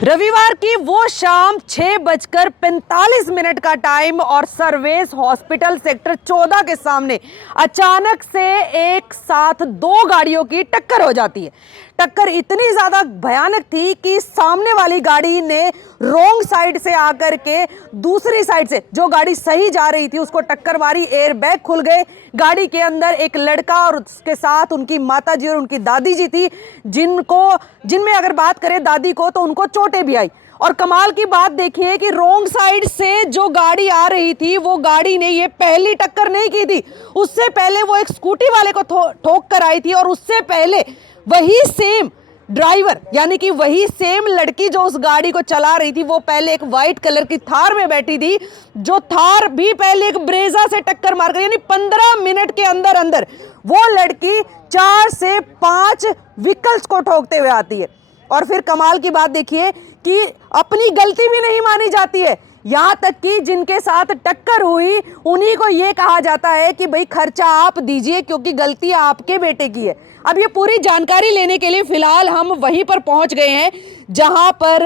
रविवार की वो शाम 6:45 का टाइम और सर्वेस हॉस्पिटल सेक्टर 14 के सामने अचानक से एक साथ दो गाड़ियों की टक्कर हो जाती है। टक्कर इतनी ज्यादा भयानक थी कि सामने वाली गाड़ी ने रॉन्ग साइड से आकर के दूसरी साइड से जो गाड़ी सही जा रही थी उसको टक्कर मारी। एयर बैग खुल गए। गाड़ी के अंदर एक लड़का और उसके साथ उनकी माताजी और उनकी दादी जी थी, जिनमें अगर बात करें दादी को तो उनको चोटें भी आई। और कमाल की बात देखिए कि रॉन्ग साइड से जो गाड़ी आ रही थी वो गाड़ी ने ये पहली टक्कर नहीं की थी, उससे पहले वो एक स्कूटी वाले को ठोक कर आई थी। और उससे पहले वही सेम ड्राइवर यानी कि वही सेम लड़की जो उस गाड़ी को चला रही थी वो पहले एक व्हाइट कलर की थार में बैठी थी, जो थार भी पहले एक ब्रेजा से टक्कर मार गई। यानी 15 मिनट के अंदर अंदर वो लड़की 4 से 5 व्हीकल्स को ठोकते हुए आती है। और फिर कमाल की बात देखिए कि अपनी गलती भी नहीं मानी जाती है। यहां तक कि जिनके साथ टक्कर हुई उन्हीं को यह कहा जाता है कि भाई खर्चा आप दीजिए क्योंकि गलती आपके बेटे की है। अब ये पूरी जानकारी लेने के लिए फिलहाल हम वहीं पर पहुंच गए हैं जहां पर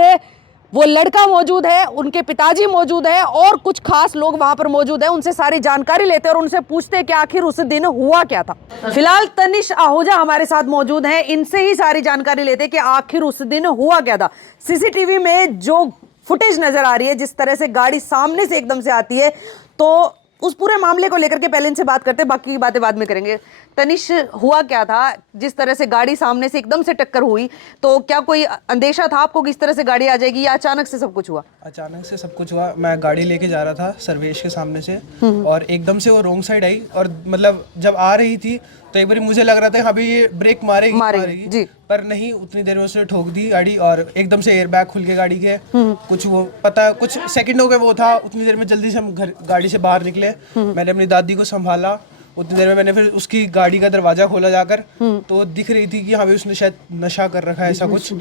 वो लड़का मौजूद है, उनके पिताजी मौजूद है और कुछ खास लोग वहां पर मौजूद है। उनसे सारी जानकारी लेते हैं और उनसे पूछते हैं कि आखिर उस दिन हुआ क्या था। फिलहाल तनिष आहूजा हमारे साथ मौजूद हैं, इनसे ही सारी जानकारी लेते हैं कि आखिर उस दिन हुआ क्या था। सीसीटीवी में जो फुटेज नजर आ रही है, जिस तरह से गाड़ी सामने से एकदम से आती है, तो उस पूरे मामले को लेकर के पहले इनसे बात करते हैं, बाकी की बातें बाद में करेंगे। तनिष, हुआ क्या था? जिस तरह से गाड़ी सामने से एकदम से टक्कर हुई तो क्या कोई अंदेशा था आपको कि इस तरह से गाड़ी आ जाएगी या अचानक से सब कुछ हुआ? अचानक से सब कुछ हुआ। मैं गाड़ी लेके जा रहा था सर्वेश के सामने से और एकदम से वो रोंग साइड आई और मतलब जब आ रही थी तो एक बार मुझे लग रहा था हाँ भाई ये ब्रेक मारेगी जी। पर नहीं, उतनी देर में उसने ठोक दी गाड़ी और एकदम से एयर बैग खुल के गाड़ी के कुछ वो पता कुछ सेकंडों में वो था। उतनी देर में जल्दी से हम गाड़ी से बाहर निकले। मैंने अपनी दादी को संभाला। उतनी देर में मैंने फिर उसकी गाड़ी का दरवाजा खोला जाकर तो दिख रही थी कि हाँ भाई उसने शायद नशा कर रखा है ऐसा कुछ।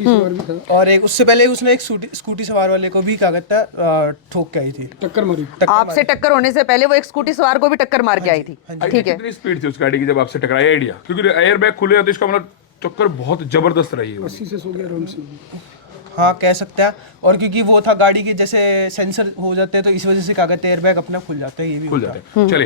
और एक उससे पहले उसने एक स्कूटी सवार वाले को भी क्या कहता है ठोक के आई थी, टक्कर मारी। आपसे टक्कर होने से पहले वो एक स्कूटी सवार को भी टक्कर मार के आई थी। ठीक है, कितनी स्पीड थी उस गाड़ी की जब आपसे टकराई? आइडिया, क्योंकि एयर बैग खुले तो इसका मतलब टक्कर बहुत जबरदस्त रही है। 80 से 100 के आराम से। हाँ कह सकते हैं। और क्योंकि वो था गाड़ी के जैसे सेंसर हो जाते हैं तो इस वजह से क्या कहते हैं एयर बैग अपना खुल जाता है। ये भी खुल जाते हैं। चले,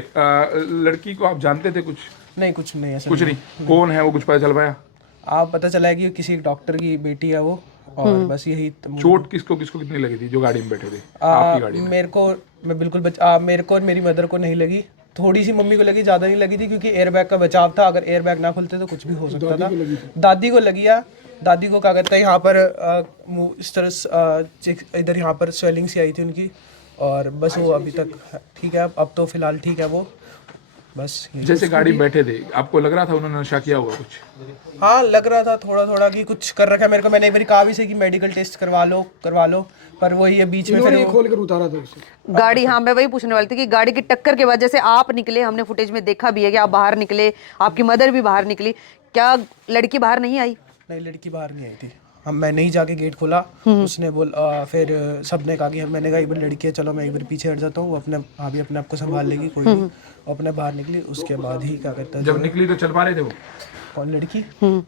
लड़की को आप जानते थे? कुछ नहीं ऐसा कुछ नहीं। कौन है वो, कुछ पता चल पाया? आप पता चला है कि किसी डॉक्टर की बेटी है वो और बस यही। चोट किसको कितनी लगी थी जो गाड़ी में बैठे थे आपकी गाड़ी में? मेरे को मेरे को और मेरी मदर को नहीं लगी, थोड़ी सी मम्मी को लगी, ज़्यादा नहीं लगी थी क्योंकि एयर बैग का बचाव था। अगर एयर बैग ना खुलते तो कुछ भी हो सकता था। दादी को लगी है। दादी को क्या कहते हैं यहाँ पर इस तरह इधर यहाँ पर स्वेलिंग सी आई थी उनकी और बस वो अभी तक ठीक है। अब तो फिलहाल ठीक है वो बस। जैसे गाड़ी बैठे थे आपको लग रहा था उन्होंने नशा किया हुआ कुछ? हाँ लग रहा था थोड़ा कि कुछ कर रखा है मेरे को। मैंने एक बार कहा भी से कि मेडिकल टेस्ट करवा लो पर वही है बीच में फिर खोल कर उतारा था उसे गाड़ी। हाँ, मैं वही पूछने वाली थी कि गाड़ी की टक्कर के वजह से आप निकले, हमने फुटेज में देखा भी है कि आप बाहर निकले, आपकी मदर भी बाहर निकली, क्या लड़की बाहर नहीं आई? नहीं, लड़की बाहर नहीं आई थी। हम मैंने ही जाके गेट खोला। उसने फिर सबने कहा कि मैंने कहा एक बार लड़की है चलो मैं एक बार पीछे हट जाता हूँ, वो अपने आप को संभाल लेगी कोई नहीं। अपने बाहर निकली उसके बाद ही क्या कहता है जब निकली तो चल पा रहे थे वो? कौन लड़की?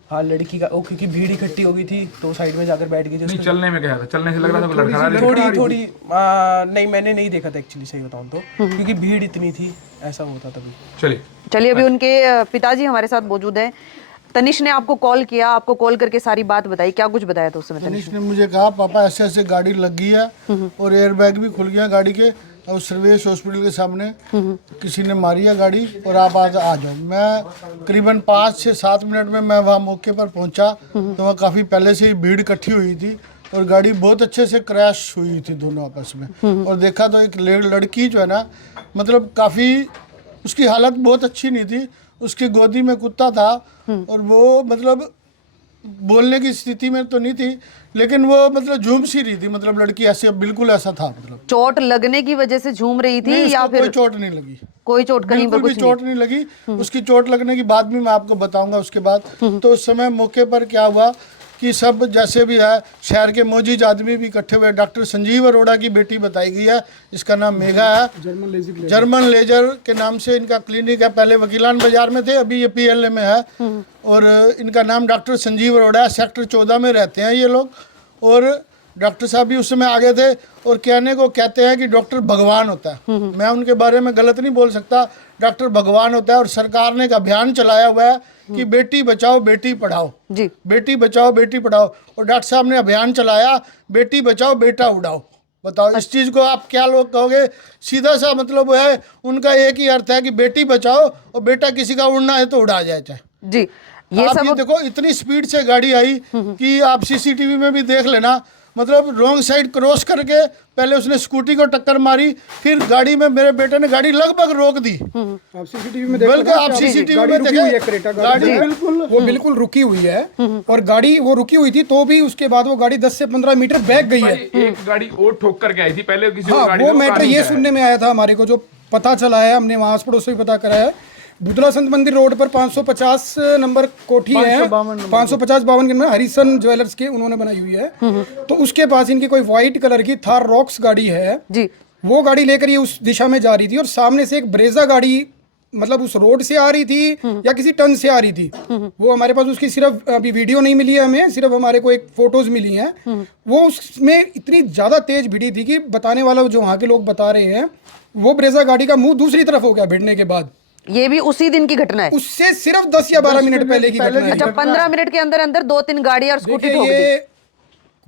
हाँ लड़की का क्योंकि भीड़ इकट्ठी हो गई थी तो साइड में जाकर बैठ गई थी। नहीं, चलने में क्या था? चलने से लग रहा था लड़खड़ा रही थी थोड़ी नहीं मैंने नहीं देखा था एक्चुअली, सही बताऊँ तो क्योंकि भीड़ इतनी थी ऐसा होता तभी। चलिए अभी उनके पिताजी हमारे साथ मौजूद हैं। तनिष ने आपको कॉल किया, आपको कॉल करके सारी बात बताई, क्या कुछ बताया था उस समय? तनिष ने मुझे कहा पापा ऐसे ऐसे गाड़ी लग गई है और एयर बैग भी खुल गया गाड़ी के और सर्वेश हॉस्पिटल के सामने किसी ने मारी है गाड़ी और आप आ जाओ। मैं करीबन 5 से 7 मिनट में मैं वहाँ मौके पर पहुँचा तो वहाँ काफ़ी पहले से ही भीड़ इकट्ठी हुई थी और गाड़ी बहुत अच्छे से क्रैश हुई थी दोनों आपस में। और देखा तो एक लड़की जो है ना मतलब काफ़ी उसकी हालत बहुत अच्छी नहीं थी। उसकी गोदी में कुत्ता था और वो मतलब बोलने की स्थिति में तो नहीं थी लेकिन वो मतलब झूम सी रही थी। मतलब लड़की ऐसे बिल्कुल ऐसा था। मतलब चोट लगने की वजह से झूम रही थी या फिर कोई चोट नहीं लगी? कोई चोट कहीं पर भी चोट नहीं लगी। उसकी चोट लगने की बात भी मैं आपको बताऊंगा उसके बाद। तो उस समय मौके पर क्या हुआ कि सब जैसे भी है शहर के मौजूद आदमी भी इकट्ठे हुए। डॉक्टर संजीव अरोड़ा की बेटी बताई गई है, इसका नाम मेघा है। जर्मन लेजर के नाम से इनका क्लिनिक है। पहले वकीलान बाजार में थे, अभी ये PLA में है। और इनका नाम डॉक्टर संजीव अरोड़ा है। सेक्टर 14 में रहते हैं ये लोग। और डॉक्टर साहब भी उस समय आ गए थे और कहने को कहते हैं कि डॉक्टर भगवान होता है। मैं उनके बारे में गलत नहीं बोल सकता, डॉक्टर भगवान होता है। और सरकार ने एक अभियान चलाया हुआ है कि बेटी बचाओ बेटी पढ़ाओ जी, बेटी बचाओ बेटी पढ़ाओ। और डॉक्टर साहब ने अभियान चलाया बेटी बचाओ बेटा उड़ाओ। बताओ इस चीज़ को आप क्या लोग कहोगे? सीधा सा मतलब है उनका एक ही अर्थ है कि बेटी बचाओ और बेटा किसी का उड़ना है तो उड़ा जाए चाहे। जी, ये आप सब ये देखो इतनी स्पीड से गाड़ी आई कि आप सीसीटीवी में भी देख लेना, मतलब रॉन्ग साइड क्रॉस करके पहले उसने स्कूटी को टक्कर मारी, फिर गाड़ी में मेरे बेटे ने गाड़ी लगभग रोक दी। आप सीसीटीवी में देख बल्कि आप सीसीटीवी में देखें गाड़ी बिल्कुल रुकी हुई है और गाड़ी वो रुकी हुई थी तो भी उसके बाद वो गाड़ी 10 से 15 मीटर बैक गई है। एक गाड़ी और ठोक करके आई थी पहले किसी हाँ, और गाड़ी वो में, मैटर कहानी ये क्या है? सुनने में आया था हमारे को, जो पता चला है, हमने वहाँ आस पड़ोस से भी पता करा है। बुधला संत मंदिर रोड पर 550 नंबर कोठी है, 550-52 नंबर हरिसन ज्वेलर्स की उन्होंने बनाई हुई है। तो उसके पास इनकी कोई व्हाइट कलर की थार रॉक्स गाड़ी है जी, वो गाड़ी लेकर ये उस दिशा में जा रही थी और सामने से एक ब्रेजा गाड़ी मतलब उस रोड से आ रही थी या किसी टर्न से आ रही थी। वो हमारे पास उसकी सिर्फ अभी वीडियो नहीं मिली है हमें, सिर्फ हमारे को एक फोटोज मिली हैं। वो उसमें इतनी ज्यादा तेज भिड़ी थी कि बताने वाला जो वहाँ के लोग बता रहे हैं वो ब्रेजा गाड़ी का मुंह दूसरी तरफ हो गया भिड़ने के बाद। ये भी उसी दिन की घटना है। उससे सिर्फ 10 या 12 मिनट पहले की घटना है। अच्छा, 15 मिनट के अंदर अंदर 2-3 गाड़ी और स्कूटी देखिए ठोक दी। ये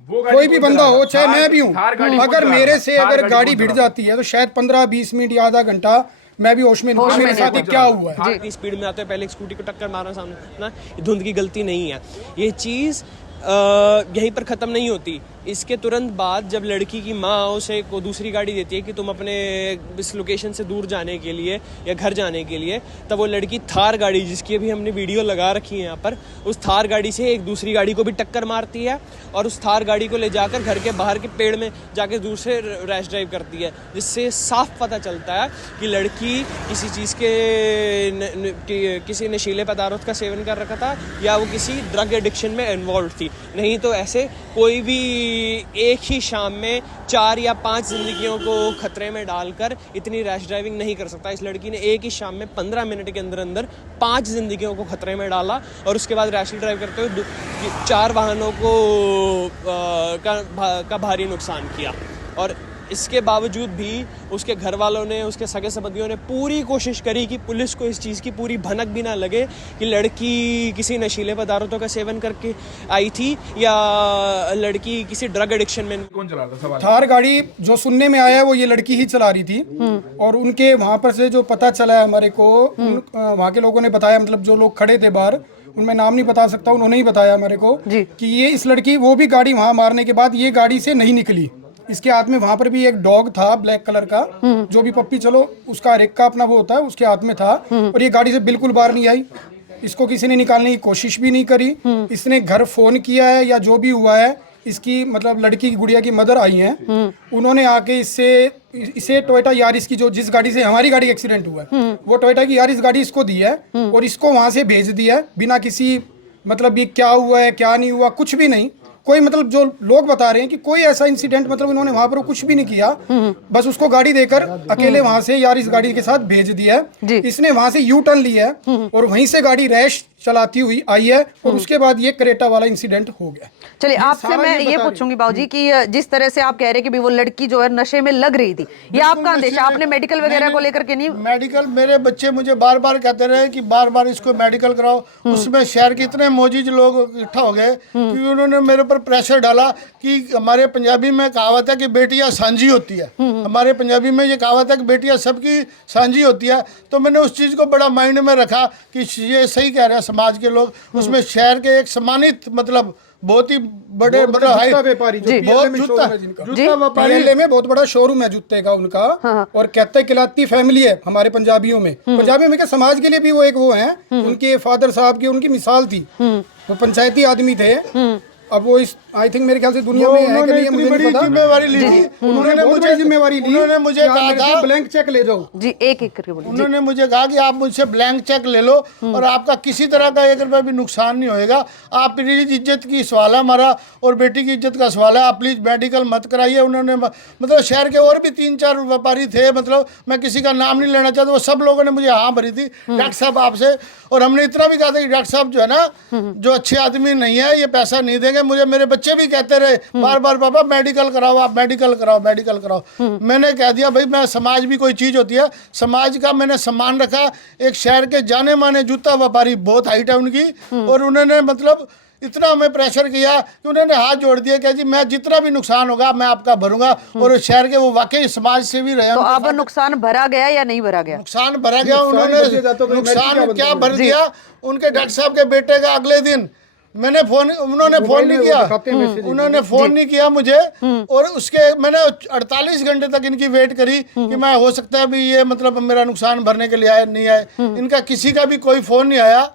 वो गाड़ी कोई भी कौन बंदा चला हो रहा? चाहे थार- मैं भी हूँ, थार गाड़ी कौन अगर चला मेरे रहा? से थार अगर गाड़ी गाड़ी कौन भिड़ चला रहा? जाती है तो शायद 15-20 मिनट या आधा घंटा मैं भी होश में नहीं, मेरे साथ ही क्या हुआ है। इतनी स्पीड में आते हैं, पहले एक स्कूटी को टक्कर मारना सामने ना, धुंध की गलती नहीं है। ये चीज़ यहीं पर ख़त्म नहीं होती। इसके तुरंत बाद जब लड़की की माँ उसे को दूसरी गाड़ी देती है कि तुम अपने इस लोकेशन से दूर जाने के लिए या घर जाने के लिए, तब वो लड़की थार गाड़ी, जिसकी अभी हमने वीडियो लगा रखी है यहाँ पर, उस थार गाड़ी से एक दूसरी गाड़ी को भी टक्कर मारती है और उस थार गाड़ी को ले जाकर घर के बाहर के पेड़ में जाके दूसरे रैश ड्राइव करती है। जिससे साफ पता चलता है कि लड़की किसी चीज़ के किसी नशीले पदार्थ का सेवन कर रखा था या वो किसी ड्रग एडिक्शन में इन्वॉल्व थी। नहीं तो ऐसे कोई भी एक ही शाम में 4 या 5 जिंदगियों को खतरे में डालकर इतनी रैश ड्राइविंग नहीं कर सकता। इस लड़की ने एक ही शाम में 15 मिनट के अंदर अंदर 5 जिंदगियों को खतरे में डाला और उसके बाद रैश ड्राइव करते हुए 4 वाहनों को का भारी नुकसान किया। और इसके बावजूद भी उसके घर वालों ने, उसके सगे संबंधियों ने पूरी कोशिश करी कि पुलिस को इस चीज़ की पूरी भनक भी ना लगे कि लड़की किसी नशीले पदार्थों का सेवन करके आई थी या लड़की किसी ड्रग एडिक्शन में। कौन चला रहा था सवाल? थार गाड़ी जो सुनने में आया है वो ये लड़की ही चला रही थी और उनके वहाँ पर से जो पता चला है हमारे को, वहाँ के लोगों ने बताया, मतलब जो लोग खड़े थे बाहर, उनमें नाम नहीं बता सकता, उन्होंने ही बताया हमारे को कि ये इस लड़की वो भी गाड़ी वहाँ मारने के बाद ये गाड़ी से नहीं निकली। इसके हाथ में वहां पर भी एक डॉग था ब्लैक कलर का, जो भी पप्पी, चलो उसका हर एक का अपना वो होता है, उसके हाथ में था और ये गाड़ी से बिल्कुल बाहर नहीं आई। इसको किसी ने निकालने की कोशिश भी नहीं करी। इसने घर फोन किया है या जो भी हुआ है, इसकी मतलब लड़की की गुड़िया की मदर आई हैं, उन्होंने आके इसे टोयोटा यारिस की, जो जिस गाड़ी से हमारी गाड़ी एक्सीडेंट हुआ है, वो टोयोटा की यारिस गाड़ी इसको दी है और इसको वहां से भेज दिया है बिना किसी मतलब ये क्या हुआ है क्या नहीं हुआ कुछ भी नहीं। कोई मतलब जो लोग बता रहे हैं कि कोई ऐसा इंसिडेंट मतलब इन्होंने वहां पर कुछ भी नहीं किया, बस उसको गाड़ी देकर अकेले वहां से यार इस गाड़ी के साथ भेज दिया है। इसने वहां से यू टर्न लिया है और वहीं से गाड़ी रैश चलाती हुई आई है और उसके बाद ये क्रेटा वाला इंसिडेंट हो गया। चलिए आपसे मैं ये पूछूंगी बाबूजी कि जिस तरह से आप कह रहे हैं कि भी वो लड़की जो है नशे में लग रही थी, ये आपका अंदेश, आपने मेडिकल वगैरह को लेकर के नहीं? मेडिकल, मेरे बच्चे मुझे बार बार कहते रहे कि बार बार इसको मेडिकल कराओ। उसमें शहर के इतने मोजीज लोग इकट्ठा हो गए कि उन्होंने मेरे ऊपर प्रेशर डाला कि हमारे पंजाबी में कहावत है कि बेटियां सांझी होती है, हमारे पंजाबी में ये कहावत है कि बेटियां सबकी सांझी होती है। तो मैंने उस चीज़ को बड़ा माइंड में रखा कि ये सही कह रहे हैं समाज के लोग। उसमें शहर के एक सम्मानित मतलब बहुत ही बड़े मतलब हाई व्यापारी, बहुत जूता व्यापारी में बहुत बड़ा शोरूम है जूते का उनका, और कहते खिलाती फैमिली है हमारे पंजाबियों में। पंजाबियों में क्या समाज के लिए भी वो एक वो है, उनके फादर साहब की उनकी मिसाल थी, वो पंचायती आदमी थे। अब वो इस आई थिंक मेरे ख्याल से दुनिया में है कि नहीं मुझे नहीं पता, जिम्मेवारी ली थी उन्होंने मुझे जिम्मेवारी ली। उन्होंने मुझे कहा था ब्लैंक चेक ले जाओ जी, एक एक करके बोलिए। उन्होंने मुझे कहा कि आप मुझसे ब्लैंक चेक ले लो और आपका किसी तरह का 1 रुपया भी नुकसान नहीं होएगा। आप प्लीज, इज्जत की सवाल है हमारा और बेटी की इज्जत का सवाल है, आप प्लीज मेडिकल मत कराइए। उन्होंने मतलब शहर के और भी 3-4 व्यापारी थे, मतलब मैं किसी का नाम नहीं लेना चाहता, वो सब लोगों ने मुझे हाँ भरी थी डॉक्टर साहब आपसे। और हमने इतना भी कहा था कि डॉक्टर साहब जो है ना, जो अच्छे आदमी नहीं है ये पैसा नहीं देंगे, करेंगे। मुझे मेरे बच्चे भी कहते रहे बार बार, पापा मेडिकल कराओ, आप मेडिकल कराओ, मेडिकल कराओ। मैंने कह दिया भाई, मैं समाज भी कोई चीज़ होती है, समाज का मैंने सम्मान रखा। एक शहर के जाने माने जूता व्यापारी, बहुत हाइट है उनकी, और उन्होंने मतलब इतना हमें प्रेशर किया कि उन्होंने हाथ जोड़ दिया कि जी मैं जितना भी नुकसान होगा मैं आपका भरूंगा। और शहर के वो वाकई समाज से भी रहे। तो अब नुकसान भरा गया या नहीं भरा गया? नुकसान भरा गया, उन्होंने नुकसान क्या भर दिया। उनके डॉक्टर साहब के बेटे का अगले दिन मैंने फोन, उन्होंने फोन नहीं किया, उन्होंने फोन नहीं किया मुझे। और उसके मैंने 48 घंटे तक इनकी वेट करी कि मैं हो सकता है भी ये मतलब मेरा नुकसान भरने के लिए आए, नहीं आए। इनका किसी का भी कोई फोन नहीं आया।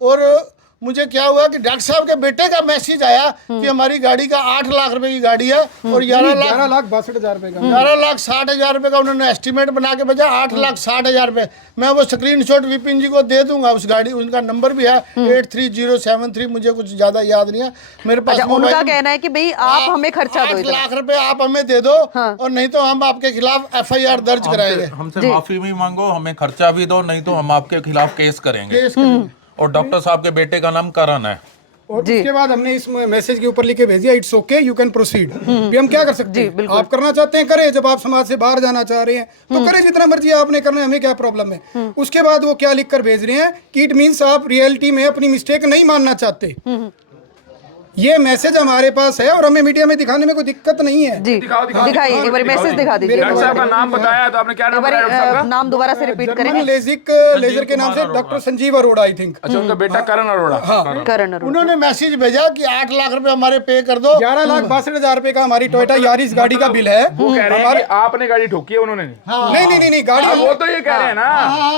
और मुझे क्या हुआ कि डॉक्टर साहब के बेटे का मैसेज आया कि हमारी गाड़ी का 8 लाख रुपए की गाड़ी है और 11,62,000 रुपए का, 11,60,000 रुपए का उन्होंने एस्टिमेट बना के भेजा। 8,60,000 रुपए। मैं वो स्क्रीनशॉट विपिन जी को दे दूंगा, उस गाड़ी, उनका नंबर भी है 83073, मुझे कुछ ज्यादा याद नहीं है मेरे पास। उनका कहना है कि भाई आप हमें खर्चा दो, 8 लाख रुपए आप हमें दे दो, और नहीं तो हम आपके खिलाफ FIR दर्ज कराएंगे। हमसे माफी भी मांगो, हमें खर्चा भी दो, नहीं तो हम आपके खिलाफ केस करेंगे। और डॉक्टर साहब के बेटे का नाम करण है। और उसके बाद हमने इस मैसेज के ऊपर लिख के भेज दिया, it's okay, you can proceed. भी हम क्या कर सकते हैं? आप करना चाहते हैं करें, जब आप समाज से बाहर जाना चाह रहे हैं तो करें, जितना मर्जी आपने करना है, हमें क्या प्रॉब्लम है। उसके बाद वो क्या लिख कर भेज रहे हैं कि इट मीन्स आप रियलिटी में अपनी मिस्टेक नहीं मानना चाहते। ये मैसेज हमारे पास है और हमें मीडिया में दिखाने में कोई दिक्कत नहीं है। जी दिखाइए, एक बार मैसेज दिखा दीजिए। डॉक्टर साहब का नाम बताया तो आपने क्या नाम बताया डॉक्टर साहब का? नाम दोबारा से रिपीट करेंगे। लेजर के नाम से doctor Sanjeev Arora, I think. अच्छा, उनका बेटा करण अरोड़ा। करण अरोड़ा। उन्होंने मैसेज भेजा कि 8 लाख रुपए हमारे पे कर दो। 11,62,000 रुपए का हमारी टोयोटा यारिस गाड़ी का बिल है। वो कह रहे हैं कि आपने गाड़ी ठोकी है, उन्होंने नहीं। नहीं गाड़ी, वो तो ये कह रहे हैं ना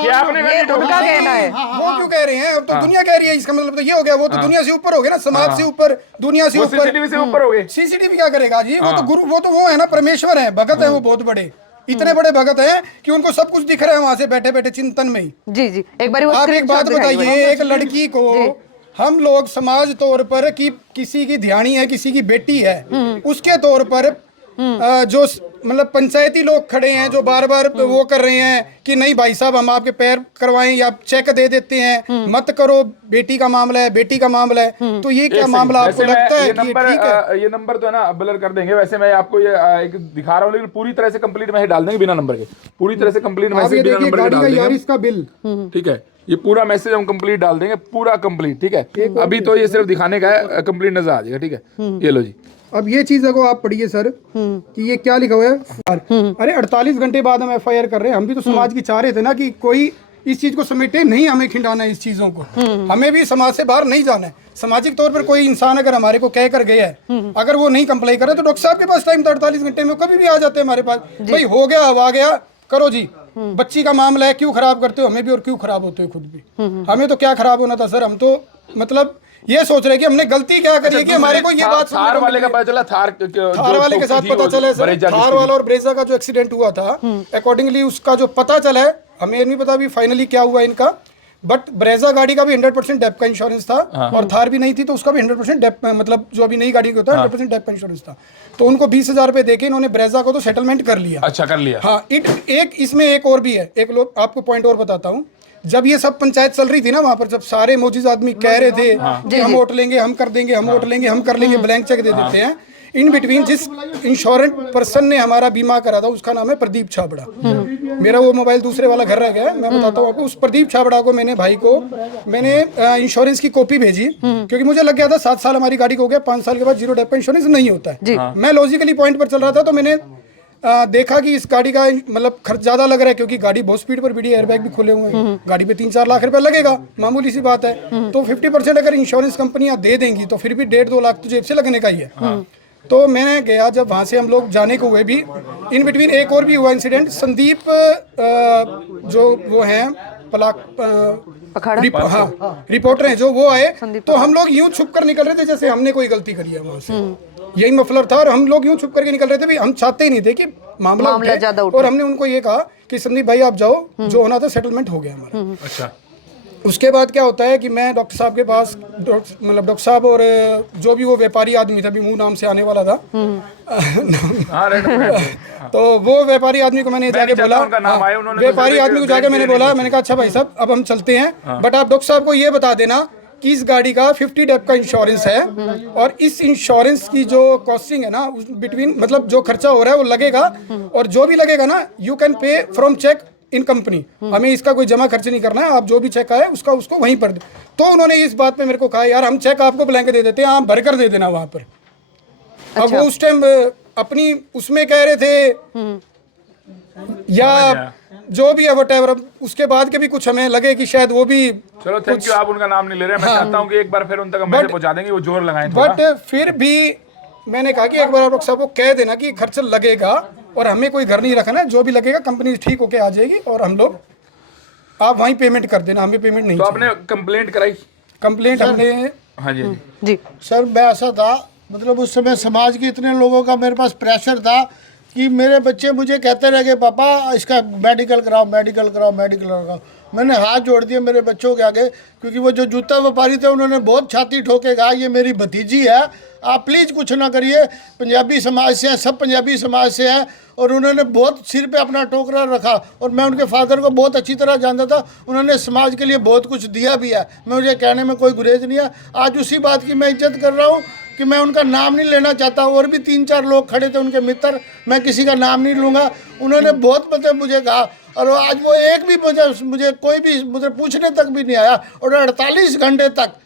कि आपने गाड़ी ठोकी। उनका कहना है। वो क्यों कह रहे हैं? अब तो दुनिया कह रही है, इसका मतलब तो ये हो गया, वो तो दुनिया से ऊपर हो गया ना, समाज से ऊपर, दुनिया से ऊपर। सीसीटीवी से ऊपर हो गए। सीसीटीवी क्या करेगा जी? वो तो गुरु, वो तो वो है ना, परमेश्वर है, भगत है वो, बहुत बड़े, इतने बड़े भगत हैं कि उनको सब कुछ दिख रहा है वहां से बैठे बैठे चिंतन में ही। जी एक बार आप एक बात बताइए, एक लड़की को हम लोग समाज तौर पर कि किसी की ध्यानी है, किसी की बेटी है, उसके तौर पर जो मतलब पंचायती लोग खड़े हैं जो बार बार वो कर रहे हैं कि नहीं भाई साहब हम आपके पैर करवाएं या चेक दे देते हैं, मत करो, बेटी का मामला है, बेटी का मामला है। तो ये क्या मामला आपको लगता है कि ठीक है? ये नंबर तो है ना ब्लर कर देंगे। वैसे मैं आपको ये एक दिखा रहा हूँ, लेकिन पूरी तरह से कंप्लीट मैसेज डाल देंगे बिना नंबर के, पूरी तरह से कंप्लीट मैसेज बिना नंबर के डाल देंगे। इसका बिल, ठीक है, ये पूरा मैसेज हम कंप्लीट डाल देंगे, पूरा कंप्लीट। ठीक है, अभी तो ये सिर्फ दिखाने का है, कंप्लीट नजर आ जाएगा। ठीक है, ये लो जी। अब ये चीज को आप पढ़िए सर कि ये क्या लिखा हुआ है। अरे 48 घंटे बाद हम FIR कर रहे हैं। हम भी तो समाज की चाह रहे थे ना कि कोई इस चीज को समेटे, नहीं हमें खिंडाना है इस चीजों को, हमें भी समाज से बाहर नहीं जाना है। सामाजिक तौर पर कोई इंसान अगर हमारे को कह कर गया है, अगर वो नहीं कंप्लाई करे तो डॉक्टर साहब के पास टाइम था, 48 घंटे में कभी भी आ जाते हैं हमारे पास। भाई हो गया, अब आ गया, करो जी, बच्ची का मामला है, क्यों खराब करते हो हमें भी और क्यों खराब होते हो खुद भी? हमें तो क्या खराब होना था सर, हम तो मतलब ये सोच रहे कि हमने गलती क्या करी है कि हमारे को ये बात थार वाले का पता चला, थार वाले के साथ पता चला सर, थार वाला और ब्रेजा का जो एक्सीडेंट हुआ था, अकॉर्डिंगली उसका जो पता चला है, हमें नहीं पता भी फाइनली क्या हुआ इनका, बट ब्रेजा गाड़ी का भी 100% डेप का इंश्योरेंस था और थार भी नहीं थी तो उसका भी 100% डेप, मतलब जो अभी नई गाड़ी का होता है 100% डेप का इंश्योरेंस था। तो उनको 20,000 रुपए देके इन्होंने ब्रेजा को तो सेटलमेंट कर लिया। अच्छा, कर लिया। हाँ, एक इसमें एक और भी है, एक लोग आपको पॉइंट और बताता हूँ। जब ये सब पंचायत चल रही थी ना वहां पर, जब सारे मौजूद आदमी कह रहे थे कि हम वोट लेंगे, हम कर देंगे, हम वोट लेंगे, हम कर लेंगे, ब्लैंक चेक दे देते हैं। इन बिटवीन जिस इंश्योरेंस पर्सन ने हमारा बीमा करा था उसका नाम है प्रदीप छाबड़ा। मेरा वो मोबाइल दूसरे वाला घर रह गया है, मैं बताता हूँ आपको। उस प्रदीप छाबड़ा को मैंने, भाई को मैंने इंश्योरेंस की कॉपी भेजी, क्योंकि मुझे लग गया था 7 साल हमारी गाड़ी को हो गया, 5 साल के बाद 0 डेप का इंश्योरेंस नहीं होता है। मैं लॉजिकली पॉइंट पर चल रहा था तो मैंने देखा कि इस गाड़ी का मतलब खर्च ज्यादा लग रहा है, क्योंकि गाड़ी बहुत स्पीड पर भी, एयरबैग भी खुले हुए हैं, गाड़ी पे 3-4 लाख रुपए लगेगा, मामूली सी बात है। तो 50% अगर इंश्योरेंस कंपनियां दे देंगी तो फिर भी 1.5-2 लाख तो जेब से लगने का ही है। तो मैंने गया, जब वहां से हम लोग जाने को हुए भी, इन बिटवीन एक और भी हुआ इंसिडेंट। संदीप जो वो हैं रिपोर्टर हैं जो, वो आए तो हम लोग यूं छुप कर निकल रहे थे जैसे हमने कोई गलती करी है वहां से, यही मफलर था और हम लोग यूं छुप करके निकल रहे थे भी, हम चाहते ही नहीं थे कि मामला ज्यादा उठे। और हमने उनको ये कहा कि संदीप भाई आप जाओ, जो होना था सेटलमेंट हो गया हमारा। अच्छा, उसके बाद क्या होता है कि मैं डॉक्टर साहब के पास, मतलब डॉक्टर साहब और जो भी वो व्यापारी आदमी था, भी मुंह नाम से आने वाला था, तो वो व्यापारी आदमी को मैंने जाके बोला, व्यापारी आदमी को जाके मैंने बोला, मैंने कहा अच्छा भाई साहब अब हम चलते हैं, बट आप डॉक्टर साहब को ये बता देना कि इस गाड़ी का 50 टाइप का इंश्योरेंस है और इस इंश्योरेंस की जो कॉस्टिंग है ना उस बिटवीन मतलब जो खर्चा हो रहा है वो लगेगा और जो भी लगेगा ना you can pay from check in company, हमें इसका कोई जमा खर्च नहीं करना है, आप जो भी चेक आए उसका उसको वहीं पर दे। तो उन्होंने इस बात पे मेरे को कहा यार हम चेक आपको ब्लैंक दे देते हैं, आप भर कर दे देना वहाँ पर। अब वो उस टाइम अपनी उसमें कह रहे थे या जो भी है व्हाटएवर, उसके बाद के भी कुछ हमें लगे कि शायद वो भी चलो थैंक यू, आप उनका नाम नहीं ले रहे, मैं चाहता हूँ कि एक बार फिर उन तक मैसेज पहुंचा देंगे, वो जोर लगाएं थोड़ा। बट फिर भी मैंने कहा कि एक बार आप लोग सबको कह देना कि खर्च लगेगा और हमें कोई घर नहीं रखना है, जो भी लगेगा कंपनी ठीक होके आ जाएगी और हम लोग आप वहीं पेमेंट कर देना, हमें पेमेंट नहीं तो आपने कंप्लेंट कराई? कंप्लेंट हमने हाँ जी जी सर मैं ऐसा था, मतलब उस समय समाज के इतने लोगों का मेरे पास प्रेशर था कि मेरे बच्चे मुझे कहते रहे कि पापा इसका मेडिकल कराओ मेडिकल कराओ मेडिकल कराओ। मैंने हाथ जोड़ दिए मेरे बच्चों के आगे, क्योंकि वो जो जूता व्यापारी थे उन्होंने बहुत छाती ठोके कहा ये मेरी भतीजी है, आप प्लीज़ कुछ ना करिए, पंजाबी समाज से हैं, सब पंजाबी समाज से हैं। और उन्होंने बहुत सिर पे अपना टोकरा रखा और मैं उनके फादर को बहुत अच्छी तरह जानता था, उन्होंने समाज के लिए बहुत कुछ दिया भी है, मुझे कहने में कोई गुरेज नहीं है। आज उसी बात की मैं इज्जत कर रहा हूँ कि मैं उनका नाम नहीं लेना चाहता, और भी 3-4 लोग खड़े थे उनके मित्र, मैं किसी का नाम नहीं लूँगा। उन्होंने बहुत मतलब मुझे कहा और आज वो एक भी मुझे कोई भी मुझे पूछने तक भी नहीं आया और 48 घंटे तक।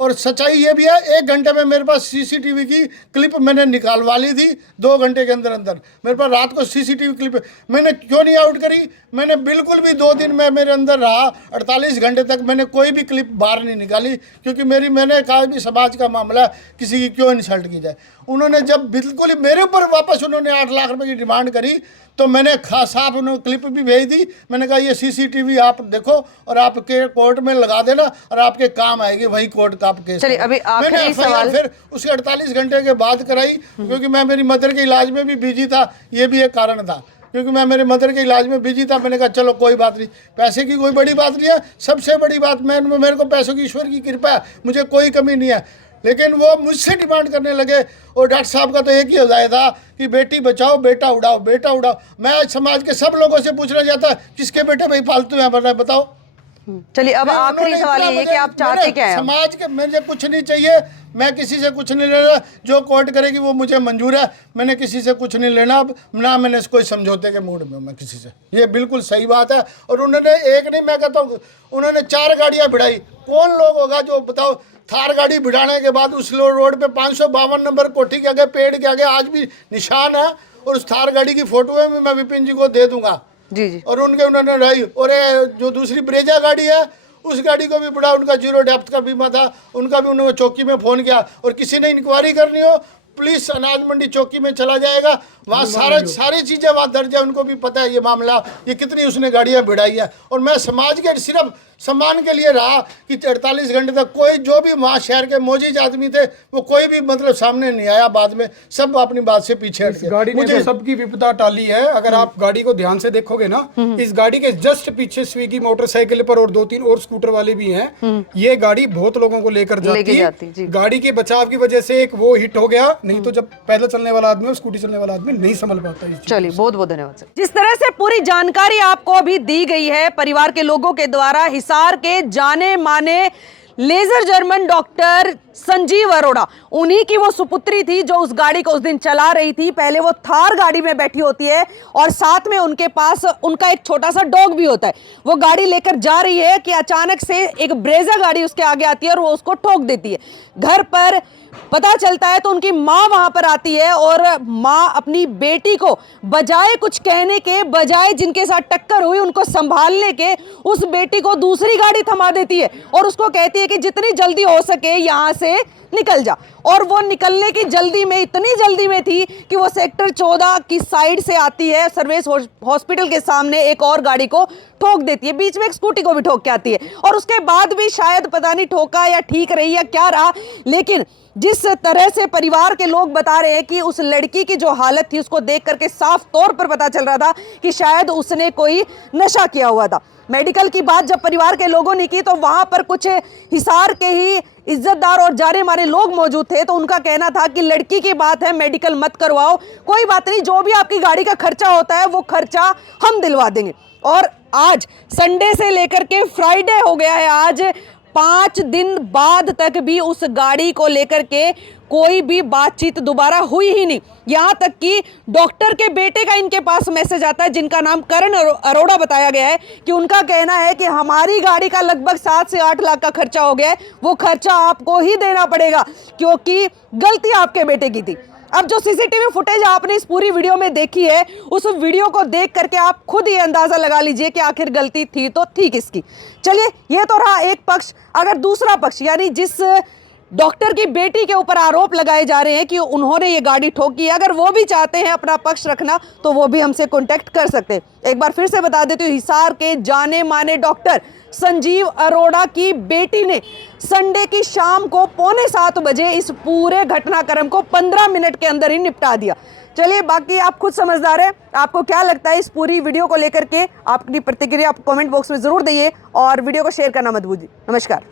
और सच्चाई ये भी है 1 घंटे में मेरे पास सीसीटीवी की क्लिप मैंने निकालवा ली थी, 2 घंटे के अंदर अंदर मेरे पास रात को सीसीटीवी क्लिप। मैंने क्यों नहीं आउट करी, मैंने बिल्कुल भी 2 दिन में मेरे अंदर रहा, 48 घंटे तक मैंने कोई भी क्लिप बाहर नहीं निकाली, क्योंकि मैंने कहा भी समाज का मामला है, किसी की क्यों इंसल्ट की जाए। उन्होंने जब बिल्कुल ही मेरे ऊपर वापस उन्होंने 8 लाख रुपए की डिमांड करी तो मैंने साफ उन्होंने क्लिप भी भेज दी। मैंने कहा ये सीसीटीवी आप देखो और आपके कोर्ट में लगा देना और आपके काम आएगी, वही कोर्ट का आप केस। चलिए अभी आखिरी सवाल फिर उसके 48 घंटे के बाद कराई, क्योंकि मैं मेरी मदर के इलाज में भी बिजी था, ये भी एक कारण था, क्योंकि मैं मेरे मदर के इलाज में बिजी था। मैंने कहा चलो कोई बात नहीं, पैसे की कोई बड़ी बात नहीं है, सबसे बड़ी बात मेरे को पैसों की ईश्वर की कृपा है, मुझे कोई कमी नहीं है। लेकिन वो मुझसे डिमांड करने लगे और डॉक्टर साहब का तो एक ही हदायत था कि बेटी बचाओ बेटा उड़ाओ बेटा उड़ाओ। मैं आज समाज के सब लोगों से पूछना चाहता किसके बेटे भाई फालतू हैं बताओ। चलिए अब आखिरी सवाल ये है कि आप चाहते क्या हैं? समाज के मुझे कुछ नहीं चाहिए, मैं किसी से कुछ नहीं लेना, जो कोर्ट करेगी वो मुझे मंजूर है, मैंने किसी से कुछ नहीं लेना, ना मैंने कोई समझौते के मूड में मैं किसी से, ये बिल्कुल सही बात है। और उन्होंने एक नहीं, मैं कहता हूँ उन्होंने 4 गाड़ियाँ भिड़ाई। कौन लोग होगा जो बताओ थार गाड़ी भिड़ाने के बाद उस रोड पे 552 नंबर कोठी के आगे पेड़ के आगे आज भी निशान है, और उस थार गाड़ी की फोटो है मैं विपिन जी को दे दूंगा जी जी। और उन्होंने रही। और जो दूसरी ब्रेजा गाड़ी है उस गाड़ी को भी बड़ा, उनका 0 डेप्थ का बीमा था, उनका भी उन्होंने चौकी में फ़ोन किया। और किसी ने इंक्वायरी करनी हो पुलिस अनाज मंडी चौकी में चला जाएगा, वहाँ सारी चीज़ें वहाँ दर्ज है, उनको भी पता है ये मामला, ये कितनी उसने गाड़ियाँ भिड़ाई है। और मैं समाज के सिर्फ सम्मान के लिए रहा कि 48 घंटे तक कोई जो भी वहाँ शहर के मौजूद आदमी थे वो कोई भी मतलब सामने नहीं आया, बाद में सब अपनी बात से पीछे हट गए। गाड़ी ने तो सबकी विपदा टाली है। अगर आप गाड़ी को ध्यान से देखोगे ना, इस गाड़ी के जस्ट पीछे स्विगी मोटरसाइकिल पर और 2-3 और स्कूटर वाले भी हैं। ये गाड़ी बहुत लोगों को लेकर जाती है। गाड़ी के बचाव की वजह से एक वो हिट हो गया, नहीं तो जब पैदल चलने वाला आदमी और स्कूटी चलने वाला आदमी नहीं संभल पाता। चलिए बहुत बहुत धन्यवाद सर। जिस तरह से पूरी जानकारी आपको अभी दी गई है परिवार के लोगों के द्वारा, हिसार के जाने माने laser German doctor Sanjeev Arora, उन्हीं की वो सुपुत्री थी जो उस गाड़ी को उस दिन चला रही थी। पहले वो थार गाड़ी में बैठी होती है और साथ में उनके पास उनका एक छोटा सा डॉग भी होता है। वो गाड़ी लेकर जा रही है कि अचानक से एक ब्रेजा गाड़ी उसके आगे आती है और वो उसको ठोक देती है। घर पर पता चलता है तो उनकी माँ वहां पर आती है और माँ अपनी बेटी को बजाय कुछ कहने के, बजाय जिनके साथ टक्कर हुई उनको संभालने के, उस बेटी को दूसरी गाड़ी थमा देती है और उसको कहती है कि जितनी जल्दी हो सके यहां से निकल जा। और वो निकलने की जल्दी में, इतनी जल्दी में थी कि वो सेक्टर 14 की साइड से आती है, सर्विस हॉस्पिटल के सामने एक और गाड़ी को ठोक देती है, बीच में एक स्कूटी को भी ठोक के आती है। और उसके बाद भी शायद पता नहीं ठोका या ठीक रही या क्या रहा, लेकिन जिस तरह से परिवार के लोग बता रहे हैं कि उस लड़की की जो हालत थी उसको देख करके साफ तौर पर पता चल रहा था कि शायद उसने कोई नशा किया हुआ था। मेडिकल की बात जब परिवार के लोगों ने की तो वहां पर कुछ हिसार के ही इज्जतदार और जाने माने लोग मौजूद थे, तो उनका कहना था कि लड़की की बात है, मेडिकल मत करवाओ, कोई बात नहीं, जो भी आपकी गाड़ी का खर्चा होता है वो खर्चा हम दिलवा देंगे। और आज संडे से लेकर के फ्राइडे हो गया है, आज 5 दिन बाद तक भी उस गाड़ी को लेकर के कोई भी बातचीत दोबारा हुई ही नहीं। यहां तक कि डॉक्टर के बेटे का इनके पास मैसेज आता है, जिनका नाम करण अरोड़ा बताया गया है, कि उनका कहना है कि हमारी गाड़ी का लगभग 7 से 8 लाख का खर्चा हो गया है, वो खर्चा आपको ही देना पड़ेगा क्योंकि गलती आपके बेटे की थी। अब जो सीसीटीवी फुटेज आपने इस पूरी वीडियो में देखी है, उस वीडियो को देख करके आप खुद ये अंदाजा लगा लीजिए कि आखिर गलती थी तो थी किसकी। चलिए, ये तो रहा एक पक्ष। अगर दूसरा पक्ष, यानी जिस डॉक्टर की बेटी के ऊपर आरोप लगाए जा रहे हैं कि उन्होंने ये गाड़ी ठोकी, अगर वो भी चाहते हैं अपना पक्ष रखना तो वो भी हमसे कांटेक्ट कर सकते हैं। एक बार फिर से बता देती हूँ, हिसार के जाने माने डॉक्टर संजीव अरोड़ा की बेटी ने संडे की शाम को 6:45 बजे इस पूरे घटनाक्रम को 15 मिनट के अंदर ही निपटा दिया। चलिए, बाकी आप खुद समझदार हैं। आपको क्या लगता है इस पूरी वीडियो को लेकर के? अपनी प्रतिक्रिया आप कमेंट बॉक्स में जरूर दिए और वीडियो को शेयर करना मत भूलिए। नमस्कार।